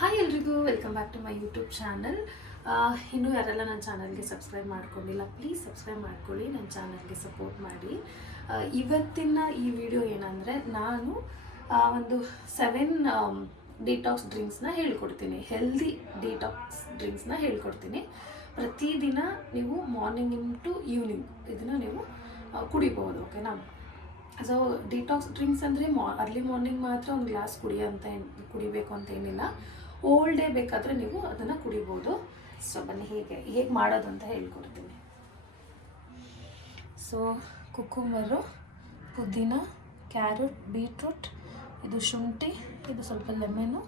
Hi ಎಲ್ರಿಗೂ welcome back to my YouTube channel. ಇನ್ನೂ ಯಾರೆಲ್ಲ ನನ್ನ ಚಾನಲ್ಗೆ ಸಬ್ಸ್ಕ್ರೈಬ್ ಮಾಡ್ಕೊಂಡಿಲ್ಲ ಪ್ಲೀಸ್ ಸಬ್ಸ್ಕ್ರೈಬ್ ಮಾಡ್ಕೊಳ್ಳಿ, ನನ್ನ ಚಾನಲ್ಗೆ ಸಪೋರ್ಟ್ ಮಾಡಿ. ಇವತ್ತಿನ ಈ ವಿಡಿಯೋ ಏನಂದರೆ ನಾನು ಒಂದು 7 ಡಿಟಾಕ್ಸ್ ಡ್ರಿಂಕ್ಸ್ನ ಹೇಳ್ಕೊಡ್ತೀನಿ, ಹೆಲ್ದಿ ಡಿಟಾಕ್ಸ್ ಡ್ರಿಂಕ್ಸ್ನ ಹೇಳ್ಕೊಡ್ತೀನಿ. ಪ್ರತಿದಿನ ನೀವು ಮಾರ್ನಿಂಗ್ ಟು ಈವ್ನಿಂಗ್ ಇದನ್ನು ನೀವು ಕುಡಿಬೋದು, ಓಕೆನಾ. ಸೊ ಡಿಟಾಕ್ಸ್ ಡ್ರಿಂಕ್ಸ್ ಅಂದರೆ ಅರ್ಲಿ ಮಾರ್ನಿಂಗ್ ಮಾತ್ರ ಒಂದು ಗ್ಲಾಸ್ ಕುಡಿಬೇಕು ಅಂತ ಏನಿಲ್ಲ, ಓಲ್ ಡೇ ಬೇಕಾದರೆ ನೀವು ಅದನ್ನು ಕುಡಿಬೋದು. ಸೊ ಬನ್ನಿ ಹೇಗೆ ಮಾಡೋದು ಅಂತ ಹೇಳ್ಕೊಡ್ತೀನಿ. ಸೊ ಕುಕ್ಕುಂಬರು, ಪುದೀನ, ಕ್ಯಾರೆಟ್, ಬೀಟ್ರೂಟ್, ಇದು ಶುಂಠಿ, ಇದು ಸ್ವಲ್ಪ ಲೆಮನ್ನು,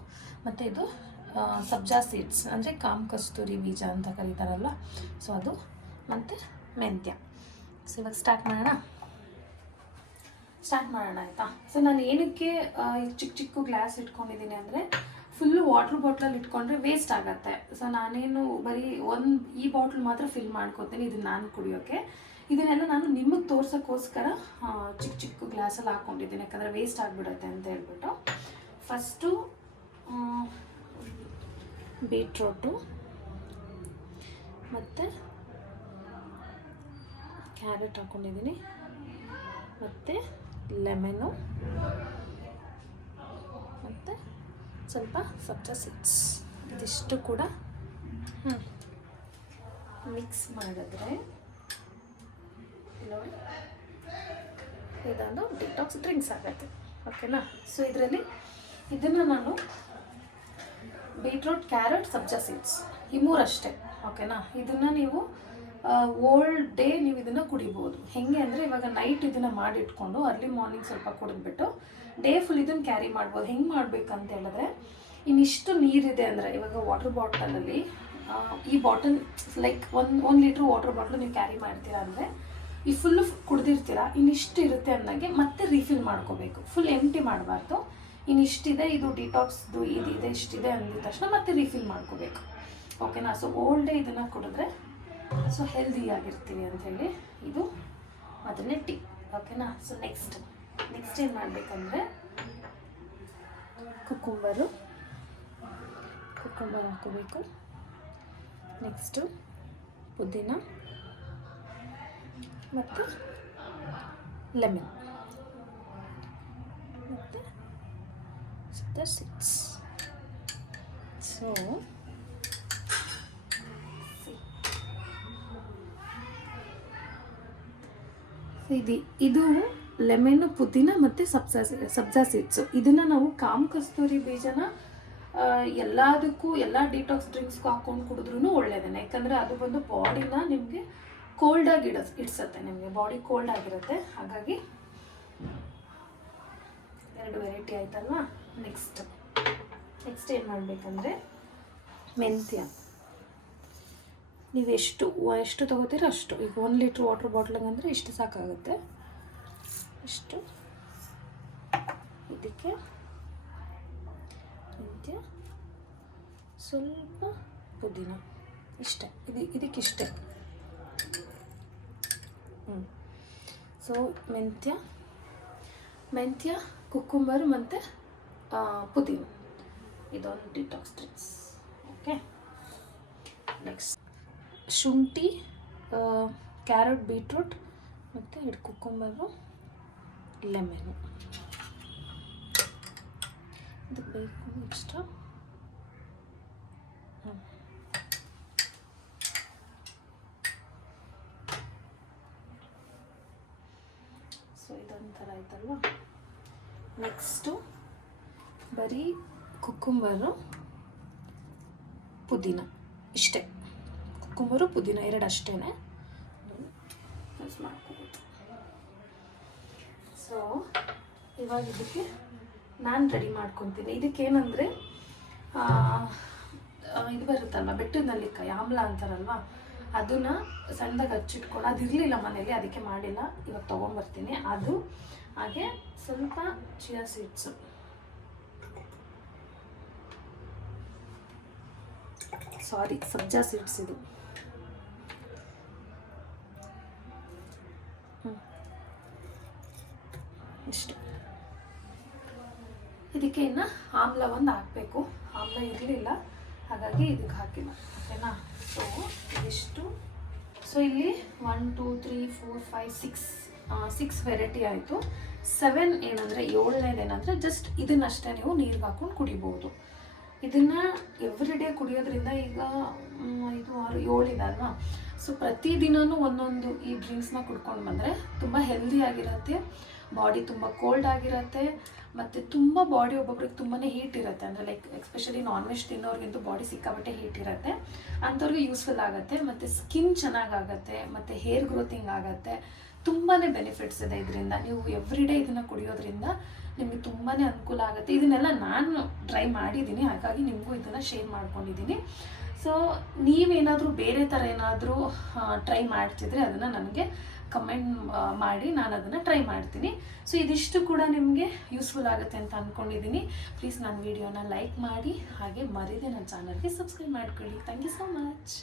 ಮತ್ತು ಇದು ಸಬ್ಜಾ ಸೀಡ್ಸ್ ಅಂದರೆ ಕಾಮ್ ಕಸ್ತೂರಿ ಬೀಜ ಅಂತ ಕರೀತಾರಲ್ಲ, ಸೊ ಅದು, ಮತ್ತು ಮೆಂತ್ಯ. ಸೊ ಇವಾಗ ಸ್ಟಾರ್ಟ್ ಮಾಡೋಣ ಆಯಿತಾ. ಸೊ ನಾನು ಏನಕ್ಕೆ ಚಿಕ್ಕ ಗ್ಲಾಸ್ ಇಟ್ಕೊಂಡಿದ್ದೀನಿ ಅಂದರೆ ಫುಲ್ಲು ವಾಟ್ರ್ ಬಾಟ್ಲಲ್ಲಿ ಇಟ್ಕೊಂಡ್ರೆ ವೇಸ್ಟ್ ಆಗುತ್ತೆ. ಸೊ ನಾನೇನು ಬರೀ ಈ ಬಾಟ್ಲ್ ಮಾತ್ರ ಫಿಲ್ ಮಾಡ್ಕೊತೀನಿ, ಇದನ್ನು ನಾನು ಕುಡಿಯೋಕ್ಕೆ. ಇದನ್ನೆಲ್ಲ ನಾನು ನಿಮಗೆ ತೋರ್ಸೋಕ್ಕೋಸ್ಕರ ಚಿಕ್ಕ ಗ್ಲಾಸಲ್ಲಿ ಹಾಕ್ಕೊಂಡಿದ್ದೀನಿ, ಯಾಕಂದರೆ ವೇಸ್ಟ್ ಆಗಿಬಿಡುತ್ತೆ ಅಂತ ಹೇಳ್ಬಿಟ್ಟು. ಫಸ್ಟು ಬೀಟ್ರೋಟು ಮತ್ತು ಕ್ಯಾರೆಟ್ ಹಾಕ್ಕೊಂಡಿದ್ದೀನಿ, ಮತ್ತು ಲೆಮನ್ನು, ಮತ್ತು ಸ್ವಲ್ಪ ಸಬ್ಜಾ ಸೀಡ್ಸ್, ಇದಿಷ್ಟು ಕೂಡ ಮಿಕ್ಸ್ ಮಾಡಿದ್ರೆ ನೋಡಿ ಇದೊಂದು ಡಿಟಾಕ್ಸ್ ಡ್ರಿಂಕ್ಸ್ ಆಗುತ್ತೆ, ಓಕೆನಾ. ಸೊ ಇದನ್ನು ನಾನು ಬೀಟ್ರೂಟ್, ಕ್ಯಾರೆಟ್, ಸಬ್ಜಾ ಸೀಡ್ಸ್ ಈ ಮೂರಷ್ಟೇ, ಓಕೆನಾ. ಇದನ್ನು ನೀವು ಓಲ್ ಡೇ ನೀವು ಇದನ್ನು ಕುಡಿಬೋದು. ಹೇಗೆ ಅಂದರೆ ಇವಾಗ ನೈಟ್ ಇದನ್ನು ಮಾಡಿಟ್ಕೊಂಡು ಅರ್ಲಿ ಮಾರ್ನಿಂಗ್ ಸ್ವಲ್ಪ ಕುಡಿದ್ಬಿಟ್ಟು ಡೇ ಫುಲ್ ಇದನ್ನು ಕ್ಯಾರಿ ಮಾಡ್ಬೋದು. ಹೆಂಗೆ ಮಾಡಬೇಕಂತ ಹೇಳಿದ್ರೆ, ಇನ್ನಿಷ್ಟು ನೀರಿದೆ ಅಂದರೆ ಇವಾಗ ವಾಟರ್ ಬಾಟಲಲ್ಲಿ ಈ ಬಾಟಲ್ ಲೈಕ್ ಒಂದು ಲೀಟ್ರ್ ವಾಟರ್ ಬಾಟ್ಲು ನೀವು ಕ್ಯಾರಿ ಮಾಡ್ತೀರಾ ಅಂದರೆ ಈ ಫುಲ್ಲು ಕುಡ್ದಿರ್ತೀರ, ಇನ್ನಿಷ್ಟು ಇರುತ್ತೆ ಅಂದಾಗೆ ಮತ್ತೆ ರೀಫಿಲ್ ಮಾಡ್ಕೋಬೇಕು. ಫುಲ್ ಎಂಟಿ ಮಾಡಬಾರ್ದು. ಇನ್ನಿಷ್ಟಿದೆ, ಇದು ಡಿಟಾಕ್ಸ್ದು ಇದಿದೆ, ಇಷ್ಟಿದೆ ಅಂದಿದ ತಕ್ಷಣ ಮತ್ತೆ ರೀಫಿಲ್ ಮಾಡ್ಕೋಬೇಕು, ಓಕೆನಾ. ಸೊ ಓಲ್ ಡೇ ಇದನ್ನು ಕುಡಿದ್ರೆ ಸೊ ಹೆಲ್ದಿಯಾಗಿರ್ತೀವಿ ಅಂಥೇಳಿ ಇದು ಅದನ್ನೇ ಟಿಪ್, ಓಕೆನಾ. ಸೊ ನೆಕ್ಸ್ಟ್ ಏನು ಮಾಡಬೇಕಂದ್ರೆ ಕುಕ್ಕುಂಬರ್ ಹಾಕೋಬೇಕು. ನೆಕ್ಸ್ಟು ಪುದೀನ ಮತ್ತು ಲೆಮನ್ ಮತ್ತು ಸಬ್ಜಾ ಸೀಡ್ಸ್. ಸೊ ಇದು ಲೆಮನ್ನು, ಪುದೀನ ಮತ್ತು ಸಬ್ಜಾ ಸೀಡ್ಸು. ಇದನ್ನು ನಾವು ಕಾಮ್ ಕಸ್ತೂರಿ ಬೀಜನ ಎಲ್ಲದಕ್ಕೂ ಎಲ್ಲ ಡಿಟಾಕ್ಸ್ ಡ್ರಿಂಕ್ಸ್ಗೂ ಹಾಕ್ಕೊಂಡು ಕುಡಿದ್ರೂ ಒಳ್ಳೆಯದೇನೆ, ಯಾಕಂದರೆ ಅದು ಬಂದು ಬಾಡಿನ ನಿಮಗೆ ಕೋಲ್ಡಾಗಿ ಇಡ್ಸತ್ತೆ, ನಿಮಗೆ ಬಾಡಿ ಕೋಲ್ಡ್ ಆಗಿರುತ್ತೆ. ಹಾಗಾಗಿ 2 ವೆರೈಟಿ ಆಯ್ತಲ್ವಾ. ನೆಕ್ಸ್ಟ್ ಏನು ಮಾಡಬೇಕಂದ್ರೆ ಮೆಂತ್ಯ. ನೀವು ಎಷ್ಟು ತೊಗೋತೀರ ಅಷ್ಟು. ಈಗ 1 ಲೀಟ್ರ್ ವಾಟರ್ ಬಾಟ್ಲಿಗೆ ಇಷ್ಟು ಸಾಕಾಗುತ್ತೆ. ಇಷ್ಟು ಇದಕ್ಕೆ ಮೆಂತ್ಯ, ಸ್ವಲ್ಪ ಪುದೀನ, ಇಷ್ಟೇ. ಇದಕ್ಕಿಷ್ಟೇ. ಸೊ ಮೆಂತ್ಯ, ಕುಕ್ಕುಂಬರ್ ಮತ್ತು ಪುದೀನ, ಇದೊಂದು ಡಿಟಾಕ್ಸ್ ಡ್ರಿಂಕ್ಸ್, ಓಕೆ. ನೆಕ್ಸ್ಟ್ ಶುಂಠಿ, ಕ್ಯಾರೆಟ್, ಬೀಟ್ರೂಟ್ ಮತ್ತು ಕುಕ್ಕುಂಬರು, ಲೆಮನ್ನು. ಇದಕ್ಕೆ ಬೇಕು ಎಕ್ಸ್ಟ್ರಾ ಸೊ ಇದೊಂಥರ ಆಯ್ತಲ್ವ. ನೆಕ್ಸ್ಟು ಬರೀ ಕುಕ್ಕುಂಬರು, ಪುದೀನ ಇಷ್ಟೇ. ಕುಕ್ಕುಂಬರು, ಪುದೀನ 2 ಅಷ್ಟೇ ಯೂಸ್ ಮಾಡ್ಕೋಬೋದು. ಸೊ ಇವಾಗ ಇದಕ್ಕೆ ನಾನು ರೆಡಿ ಮಾಡ್ಕೊತೀನಿ. ಇದಕ್ಕೇನಂದರೆ ಇದು ಬರುತ್ತಲ್ವ ಬೆಟ್ಟದ ನೆಲ್ಲಿಕಾಯಿ, ಆಮ್ಲ ಅಂತಾರಲ್ವ, ಅದನ್ನು ಸಣ್ಣದಾಗಿ ಹಚ್ಚಿಟ್ಕೊಂಡು, ಅದಿರಲಿಲ್ಲ ಮನೇಲಿ, ಅದಕ್ಕೆ ಮಾಡಿಲ್ಲ, ಇವಾಗ ತೊಗೊಂಬರ್ತೀನಿ. ಅದು ಹಾಗೆ ಸ್ವಲ್ಪ ಚಿಯಾ ಸೀಡ್ಸು, ಸಬ್ಜಾ ಸೀಡ್ಸ್ ಇದು. ಇಷ್ಟು. ಇದಕ್ಕೆ ಇನ್ನು ಆಮ್ಲ ಒಂದು ಹಾಕಬೇಕು. ಆಮ್ಲ ಇರಲಿಲ್ಲ, ಹಾಗಾಗಿ ಇದಕ್ಕೆ ಹಾಕಿಲ್ಲ. ಓಕೆನಾ? ಸೊ ಇದಿಷ್ಟು. ಸೊ ಇಲ್ಲಿ 1 2 3 4 5 6 ವೆರೈಟಿ ಆಯಿತು. 7 ಏನಂದರೆ 7ನೇದೇನಂದರೆ ಜಸ್ಟ್ ಇದನ್ನಷ್ಟೇ ನೀವು ನೀರಿಗೆ ಹಾಕ್ಕೊಂಡು ಕುಡಿಬೋದು. ಇದನ್ನು ಎವ್ರಿ ಡೇ ಕುಡಿಯೋದ್ರಿಂದ ಈಗ 5 6 7 ಇದೆ ಅಲ್ವಾ. ಸೊ ಪ್ರತಿದಿನವೂ ಒಂದೊಂದು ಈ ಡ್ರಿಂಕ್ಸ್ನ ಕುಡ್ಕೊಂಡು ಬಂದರೆ ತುಂಬ ಹೆಲ್ದಿ ಆಗಿರುತ್ತೆ, ಬಾಡಿ ತುಂಬ ಕೋಲ್ಡ್ ಆಗಿರುತ್ತೆ, ಮತ್ತು ತುಂಬ ಬಾಡಿ ಒಬ್ಬೊಬ್ರಿಗೆ ತುಂಬಾ ಹೀಟ್ ಇರುತ್ತೆ. ಅಂದರೆ ಲೈಕ್ ಎಸ್ಪೆಷಲಿ ನಾನ್ ವೆಜ್ ತಿನ್ನೋರಿಗಂತೂ ಬಾಡಿ ಸಿಕ್ಕಾಬಟ್ಟೆ ಹೀಟ್ ಇರುತ್ತೆ, ಅಂಥವ್ರಿಗೆ ಯೂಸ್ಫುಲ್ ಆಗುತ್ತೆ. ಮತ್ತು ಸ್ಕಿನ್ ಚೆನ್ನಾಗಾಗತ್ತೆ, ಮತ್ತು ಹೇರ್ ಗ್ರೋತಿಂಗ್ ಆಗುತ್ತೆ. ತುಂಬಾ ಬೆನಿಫಿಟ್ಸ್ ಇದೆ ಇದರಿಂದ. ನೀವು ಎವ್ರಿ ಡೇ ಇದನ್ನು ಕುಡಿಯೋದ್ರಿಂದ ನಿಮಗೆ ತುಂಬಾ ಅನುಕೂಲ ಆಗುತ್ತೆ. ಇದನ್ನೆಲ್ಲ ನಾನು ಟ್ರೈ ಮಾಡಿದ್ದೀನಿ, ಹಾಗಾಗಿ ನಿಮಗೂ ಇದನ್ನು ಶೇರ್ ಮಾಡ್ಕೊಂಡಿದ್ದೀನಿ. ಸೊ ನೀವೇನಾದರೂ ಬೇರೆ ಥರ ಏನಾದರೂ ಟ್ರೈ ಮಾಡ್ತಿದ್ರೆ ಅದನ್ನು ನನಗೆ ಕಮೆಂಟ್ ಮಾಡಿ, ನಾನು ಅದನ್ನು ಟ್ರೈ ಮಾಡ್ತೀನಿ. ಸೊ ಇದಿಷ್ಟು ಕೂಡ ನಿಮಗೆ ಯೂಸ್ಫುಲ್ ಆಗುತ್ತೆ ಅಂತ ಅಂದ್ಕೊಂಡಿದ್ದೀನಿ. ಪ್ಲೀಸ್ ನನ್ನ ವಿಡಿಯೋನ ಲೈಕ್ ಮಾಡಿ, ಹಾಗೆ ಮರೀದೆ ನನ್ನ ಚಾನಲ್ಗೆ ಸಬ್ಸ್ಕ್ರೈಬ್ ಮಾಡ್ಕೊಳ್ಳಿ. Thank you so much.